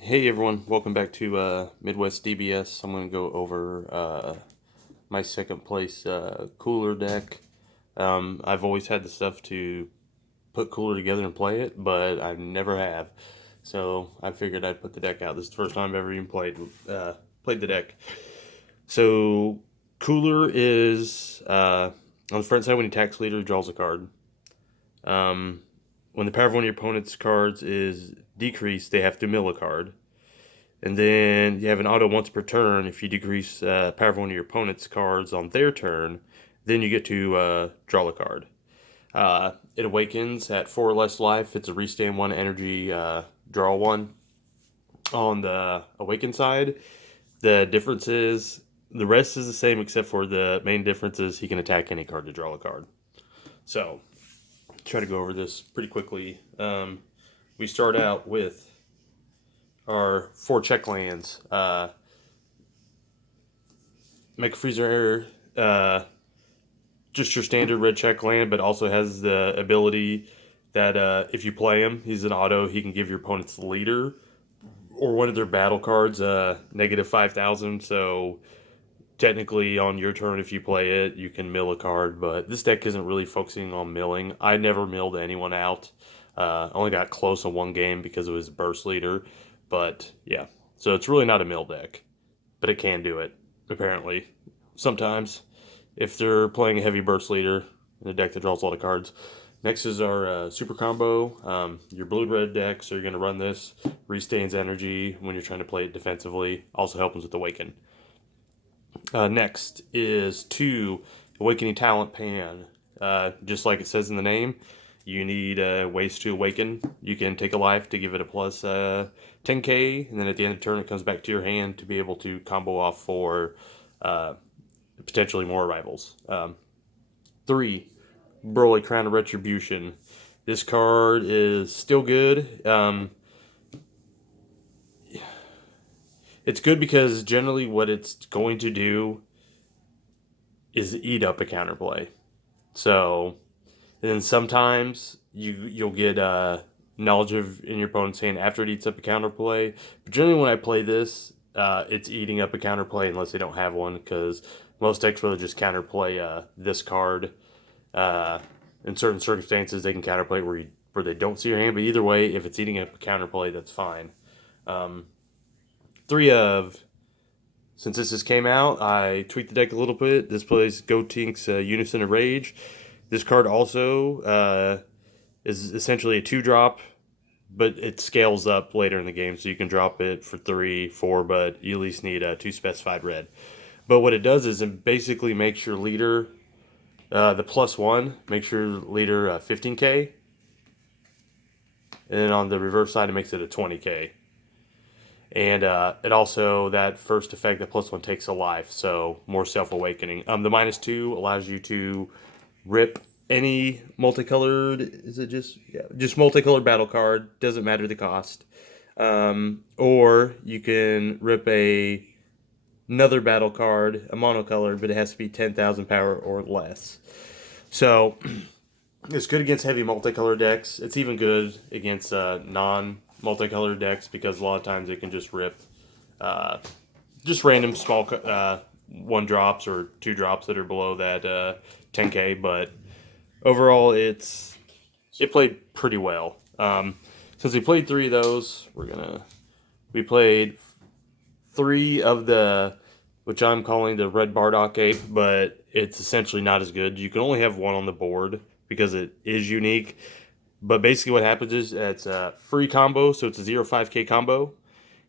Hey everyone, welcome back to Midwest DBS. I'm going to go over my second place cooler deck. I've always had the stuff to put cooler together and play it, but I never have. So I figured I'd put the deck out. This is the first time I've ever even played the deck. So cooler is on the front side when you tax leader, draws a card. Um, when the power of one of your opponent's cards is decreased, they have to mill a card. And then you have an auto once per turn. If you decrease power of one of your opponent's cards on their turn, then you get to draw a card. It awakens at 4 or less life. It's a restand 1 energy, draw 1. On the awaken side, the difference is the rest is the same except for the main difference is he can attack any card to draw a card. So, try to go over this pretty quickly. We start out with our 4 check lands. Make a freezer error. Just your standard red check land, but also has the ability that if you play him, he's an auto. He can give your opponent's leader or one of their battle cards negative 5,000. So technically, on your turn, if you play it, you can mill a card. But this deck isn't really focusing on milling. I never milled anyone out. Only got close in one game because it was burst leader. But yeah, so it's really not a mill deck, but it can do it apparently sometimes if they're playing a heavy burst leader in a deck that draws a lot of cards. Next is our super combo. Your blue-red decks are going to run this. Restains energy when you're trying to play it defensively. Also helps with Awaken. Next is 2 Awakening Talent Pan. Just like it says in the name, you need ways to awaken. You can take a life to give it a plus 10k, and then at the end of the turn it comes back to your hand to be able to combo off for potentially more arrivals. 3, Broly Crown of Retribution. This card is still good. It's good because generally what it's going to do is eat up a counterplay. So, and then sometimes you'll get knowledge of in your opponent's hand after it eats up a counterplay. But generally, when I play this, it's eating up a counterplay unless they don't have one, because most decks will just counterplay this card. In certain circumstances, they can counterplay where they don't see your hand. But either way, if it's eating up a counterplay, that's fine. 3 of since this just came out, I tweaked the deck a little bit. This plays Gotink's Unison of Rage. This card also is essentially a 2-drop, but it scales up later in the game, so you can drop it for 3, 4, but you at least need 2 specified red. But what it does is it basically makes your leader, the +1, makes your leader 15k, and then on the reverse side, it makes it a 20k. And it also, that first effect, the +1 takes a life, so more self-awakening. The -2 allows you to rip any multicolored, is it just multicolored battle card, doesn't matter the cost. Or you can rip another battle card, a monocolored, but it has to be 10,000 power or less. So it's good against heavy multicolored decks. It's even good against non-multicolored decks because a lot of times it can just rip just random small 1-drops or 2-drops that are below that 10k. But overall, it played pretty well. Since we played 3 of those, we played 3 of the, which I'm calling the Red Bardock Ape, but it's essentially not as good. You can only have 1 on the board because it is unique. But basically what happens is it's a free combo, so it's a 0-5k combo.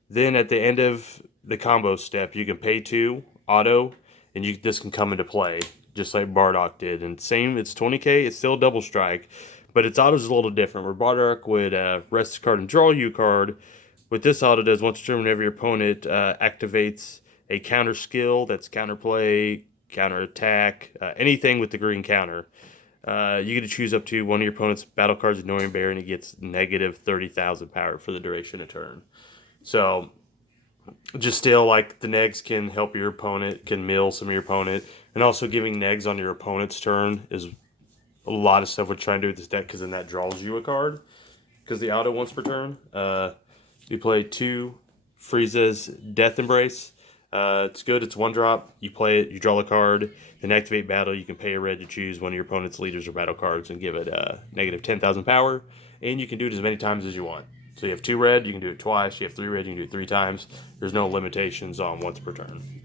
Then at the end of the combo step, you can pay 2 auto, and this can come into play, just like Bardock did. And same, it's 20k, it's still a double strike, but its auto is a little different. Where Bardock would rest a card and draw you a card, what this auto does, once a turn, whenever your opponent activates a counter skill, that's counterplay, counter attack, anything with the green counter, you get to choose up to one of your opponent's battle cards, Annoying Bear, and it gets negative 30,000 power for the duration of turn. So, just still, like, the negs can help your opponent, can mill some of your opponent, and also giving negs on your opponent's turn is a lot of stuff we're trying to do with this deck, because then that draws you a card, because the auto once per turn. We play 2 Frieza's Death Embrace. It's good. It's 1 drop. You play it, you draw a card, then activate battle. You can pay a red to choose one of your opponent's leaders or battle cards and give it negative 10,000 power. And you can do it as many times as you want. So you have 2 red, you can do it twice. You have 3 red, you can do it 3 times. There's no limitations on once per turn.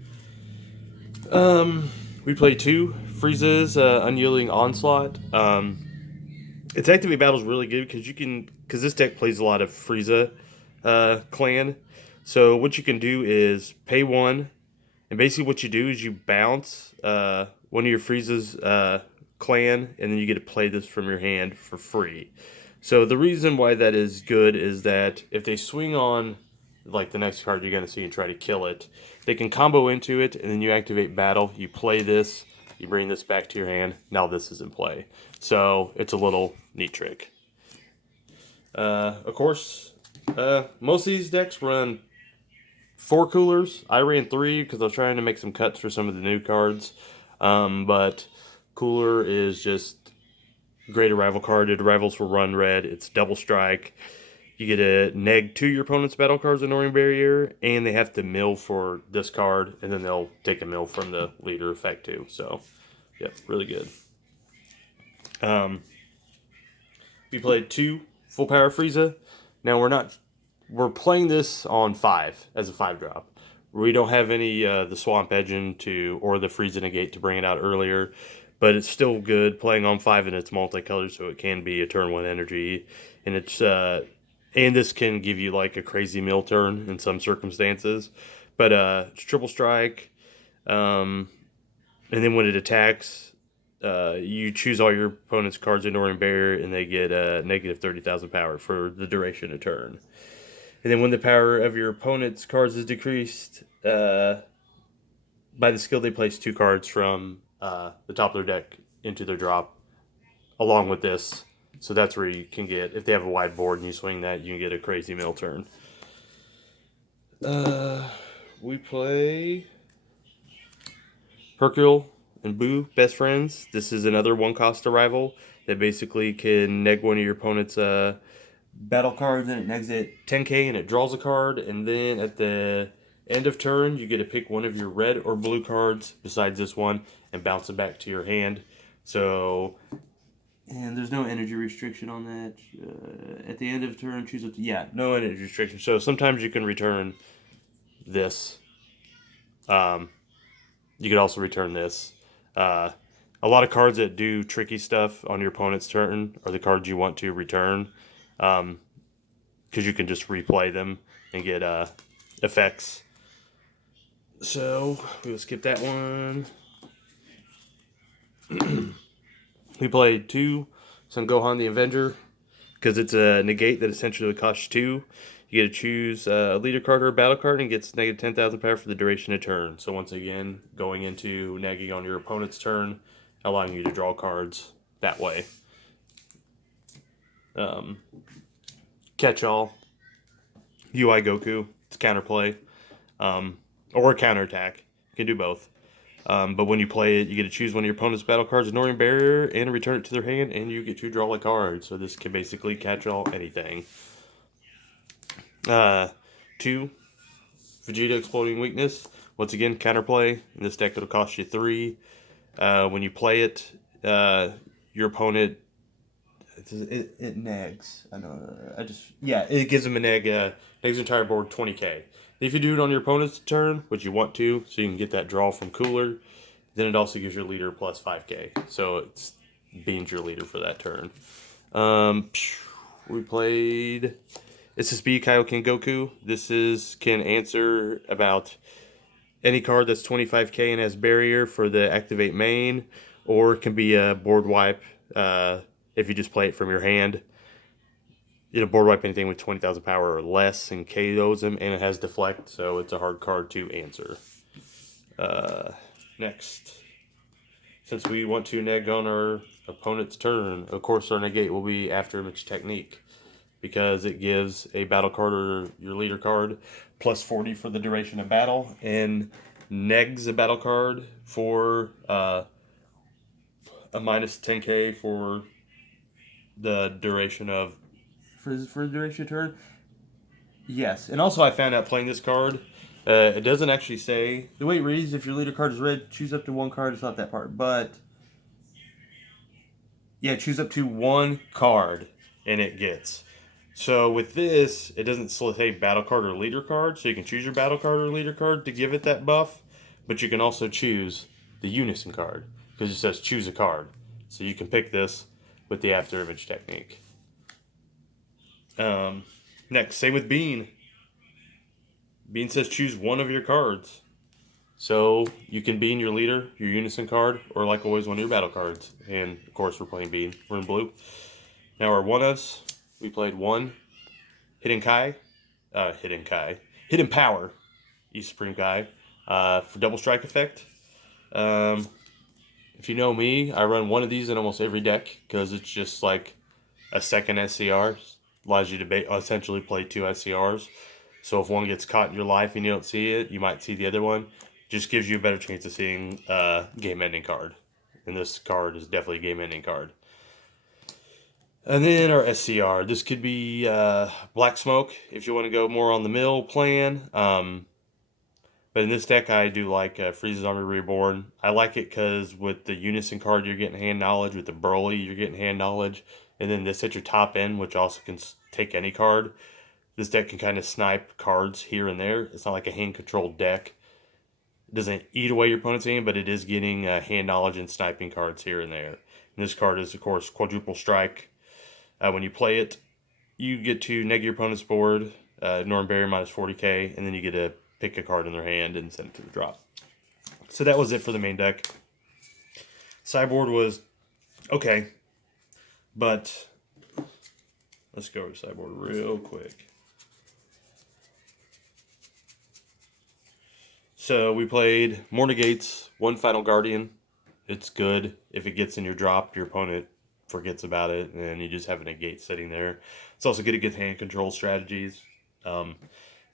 We play 2 Frieza's Unyielding Onslaught. Its activate battle is really good because this deck plays a lot of Frieza clan. So what you can do is pay 1, and basically what you do is you bounce one of your Frieza's clan, and then you get to play this from your hand for free. So the reason why that is good is that if they swing on like the next card you're going to see and try to kill it, they can combo into it, and then you activate battle, you play this, you bring this back to your hand, now this is in play. So it's a little neat trick. Of course, most of these decks run 4 coolers. I ran 3 because I was trying to make some cuts for some of the new cards. But cooler is just great arrival card. It arrivals will run red. It's double strike. You get a neg to your opponent's battle cards, Annoying Barrier, and they have to mill for this card, and then they'll take a mill from the leader effect too. So, yep, really good. We played 2 full power Frieza. Now we're playing this on 5 as a 5 drop. We don't have any the Swamp Engine or the Frieza Negate to bring it out earlier, but it's still good playing on 5, and it's multicolored, so it can be a turn 1 energy, and it's and this can give you like a crazy mill turn in some circumstances, but it's triple strike, and then when it attacks, you choose all your opponent's cards Ignoring Barrier, and they get negative 30,000 power for the duration of turn. And then when the power of your opponent's cards is decreased, by the skill, they place 2 cards from the top of their deck into their drop, along with this. So that's where you can get, if they have a wide board and you swing that, you can get a crazy mill turn. We play Hercule and Boo, Best Friends. This is another 1-cost arrival that basically can neg one of your opponent's battle cards, and it negs it 10k and it draws a card, and then at the end of turn you get to pick one of your red or blue cards besides this one and bounce it back to your hand. So, and there's no energy restriction on that. At the end of the turn, choose no energy restriction. So sometimes you can return this. You could also return this. A lot of cards that do tricky stuff on your opponent's turn are the cards you want to return, because you can just replay them and get effects. So we'll skip that one. We played 2 Son Gohan the Avenger because it's a negate that essentially costs 2. You get to choose a leader card or a battle card and gets negative 10,000 power for the duration of turn. So once again, going into negging on your opponent's turn, allowing you to draw cards that way. Catch-all, UI Goku, it's counterplay, or counterattack. You can do both. But when you play it, you get to choose one of your opponent's battle cards, Ignoring Barrier, and return it to their hand, and you get to draw a card. So this can basically catch all anything. 2, Vegeta Exploding Weakness. Once again, counterplay. In this deck, it'll cost you 3. When you play it, your opponent, it nags. I know. It gives them a neg. Negs the entire board 20k. If you do it on your opponent's turn, which you want to, so you can get that draw from Cooler, then it also gives your leader plus 5k. So it's beans your leader for that turn. We played SSB Kaioken Goku. This can answer about any card that's 25k and has barrier for the activate main, or it can be a board wipe if you just play it from your hand. It'll board wipe anything with 20,000 power or less and KOs them, and it has deflect, so it's a hard card to answer. Next, since we want to neg on our opponent's turn, of course our negate will be After Image Technique, because it gives a battle card or your leader card plus 40 for the duration of battle, and negs a battle card for a minus 10k for the duration of for the duration of turn. Yes, and also I found out playing this card, it doesn't actually say the way it reads. If your leader card is red, choose up to one card. It's not that part, but yeah, choose up to one card, and it gets. So with this, it doesn't say battle card or leader card, so you can choose your battle card or leader card to give it that buff, but you can also choose the Unison card because it says choose a card, so you can pick this with the after image technique. Next, same with Bean. Bean says choose one of your cards. So you can Bean your leader, your Unison card, or like always one of your battle cards. And of course we're playing Bean. We're in blue. Now our one-ofs, we played one Hidden Power, East Supreme Kai, for double strike effect. If you know me, I run one of these in almost every deck because it's just like a second SCR. Allows you to essentially play two SCRs. So if one gets caught in your life and you don't see it, you might see the other one. Just gives you a better chance of seeing a game-ending card. And this card is definitely a game-ending card. And then our SCR. This could be Black Smoke if you want to go more on the mill plan. But in this deck, I do like Freeze's Army Reborn. I like it because with the Unison card, you're getting hand knowledge. With the Broly, you're getting hand knowledge. And then this at your top end, which also can take any card. This deck can kind of snipe cards here and there. It's not like a hand-controlled deck. It doesn't eat away your opponent's hand, but it is getting hand knowledge and sniping cards here and there. And this card is, of course, Quadruple Strike. When you play it, you get to neg your opponent's board, ignore and barrier minus 40k, and then you get to pick a card in their hand and send it to the drop. So that was it for the main deck. Sideboard was okay, but let's go over to Sideboard real quick. So we played more negates, one Final Guardian. It's good. If it gets in your drop, your opponent forgets about it, and you just have a negate sitting there. It's also good to get hand control strategies. If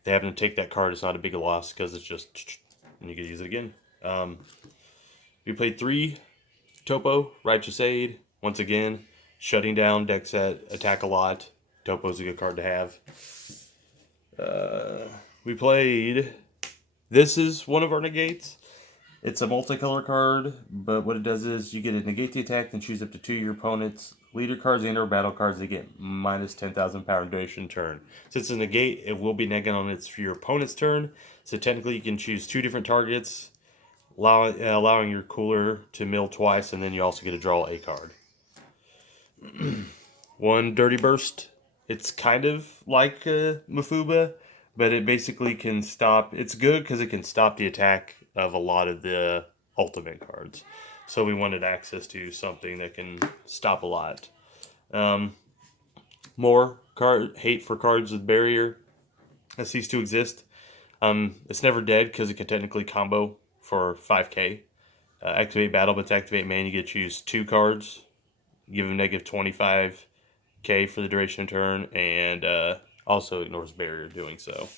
they happen to take that card, it's not a big loss because it's just, and you can use it again. We played 3 Topo, Righteous Aid. Once again, shutting down deck set, attack a lot. Topo's a good card to have. We played, this is one of our negates. It's a multicolor card, but what it does is you get to negate the attack, then choose up to 2 of your opponent's leader cards and or battle cards. They get minus 10,000 power duration turn. Since it's a negate, it will be negated on its for your opponent's turn. So technically you can choose 2 different targets, allowing your cooler to mill twice, and then you also get to draw a card. 1 Dirty Burst. It's kind of like Mafuba, but it basically can stop. It's good because it can stop the attack of a lot of the ultimate cards. So we wanted access to something that can stop a lot. More hate for cards with barrier that cease to exist. It's never dead because it can technically combo for 5k. Activate battle, but to activate man, you get to choose 2 cards. Give them negative 25k for the duration of turn, and also ignores barrier doing so.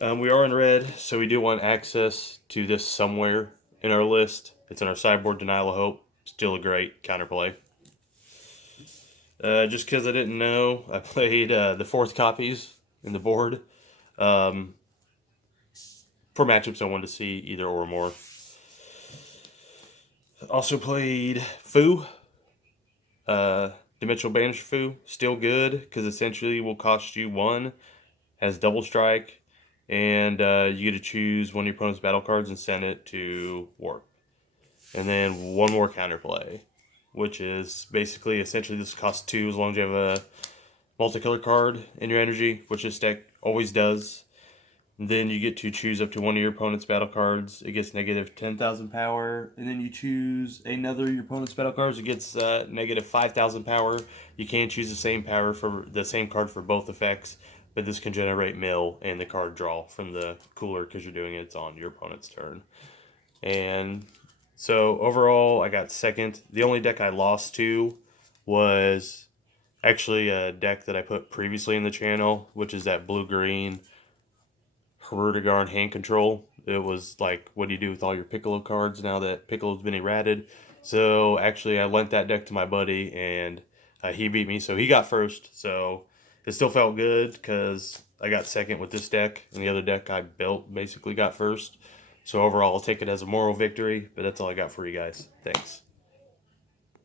We are in red, so we do want access to this somewhere in our list. It's in our Sideboard, Denial of Hope. Still a great counterplay. Just because I didn't know, I played the 4th copies in the board. For matchups I wanted to see either or more. Also played Fu. Dimensional Banisher Fu. Still good, because essentially will cost you 1. Has double strike. And you get to choose one of your opponent's battle cards and send it to Warp. And then 1 more counterplay, which is basically, essentially, this costs 2 as long as you have a multicolor card in your energy, which this deck always does. And then you get to choose up to 1 of your opponent's battle cards. It gets negative 10,000 power. And then you choose another of your opponent's battle cards. It gets negative 5,000 power. You can choose the same power for the same card for both effects. But this can generate mill and the card draw from the cooler because you're doing it on your opponent's turn. And so overall, I got second. The only deck I lost to was actually a deck that I put previously in the channel, which is that blue-green Herudegarn hand control. It was like, what do you do with all your Piccolo cards now that Piccolo's been errated? So actually, I lent that deck to my buddy, and he beat me, so he got first. So It still felt good because I got second with this deck, and the other deck I built basically got first. So overall, I'll take it as a moral victory, but that's all I got for you guys. Thanks.